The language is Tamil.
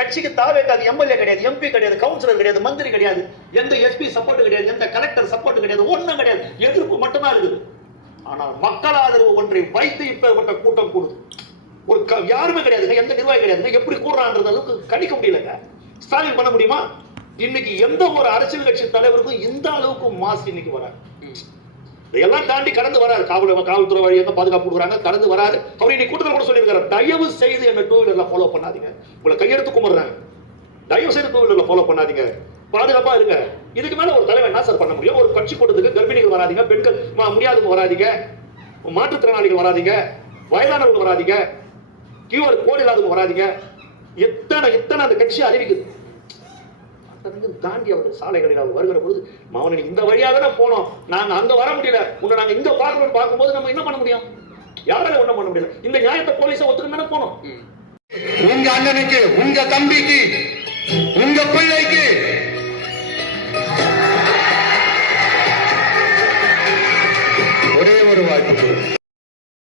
கட்சிக்கு தாவேக்காக எம்எல்ஏ கிடையாது, எம்பி கிடையாது, கவுன்சிலர் கிடையாது, மந்திரி கிடையாது, எந்த எஸ்பி சப்போர்ட் கிடையாது, எந்த கலெக்டர் சப்போர்ட் கிடையாது, ஒண்ணும் கிடையாது. எதிர்ப்பு மட்டும்தான் இருக்குது. ஆனால் மக்கள் ஆதரவு ஒன்றை வைத்து இப்ப கூட்டம் கூடுது. ஒரு யாருமே கிடையாதுங்க, எந்த நிர்வாகி கிடையாதுங்க. எப்படி கூடுறான்றது அளவுக்கு கணிக்க முடியலங்க. ஸ்டாலின் பண்ண முடியுமா? இன்னைக்கு எந்த ஒரு அரசியல் கட்சி தலைவருக்கும் இந்த அளவுக்கு மாசு இன்னைக்கு வராது. இதெல்லாம் தாண்டி கடந்து வராரு. காவல்துறை வழியாக பாதுகாப்பு கொடுக்குறாங்க, கடந்து வராரு. அவர் இன்னைக்கு கூட்டத்தில் கூட சொல்லியிருக்காரு, தயவு செய்து என்ன டூ வீலர்ல ஃபாலோ பண்ணாதீங்க, உங்களை கையெடுத்து கும்பிடுறாங்க, தயவு செய்து டூ வீலர்ல ஃபாலோ பண்ணாதீங்க, பாதுகாப்பா இருங்க. இதுக்கு மேல ஒரு தலைவர் என்ன சார் பண்ண முடியும்? ஒரு கட்சி கூட்டத்துக்கு கர்ப்பிணிகள் வராதிங்க, பெண்கள் முடியாதவங்க வராதிங்க, மாற்றுத்திறனாளிகள் வராதிங்க, வயதானவர்கள் வராதிங்க, கியூஆர் கோடு இல்லாதவங்க வராதிங்க. எத்தனை அந்த கட்சி அறிவிக்குது. தாண்டி அவர் சாலைகளில் அவர் வருகிற பொழுது மகனை இந்த வழியாக தான் போனோம், நாங்க அங்க வர முடியல, உன்னை நாங்க இங்க பார்க்கணும்னு பார்க்கும்போது நம்ம என்ன பண்ண முடியும்? யாரால ஒண்ணும் பண்ண முடியல. இந்த நியாயத்தை போலீஸை ஒத்துக்கணும் போனோம். உங்க அண்ணனுக்கு, உங்க தம்பிக்கு, உங்க பிள்ளைக்கு ஒரே ஒரு வாய்ப்பு.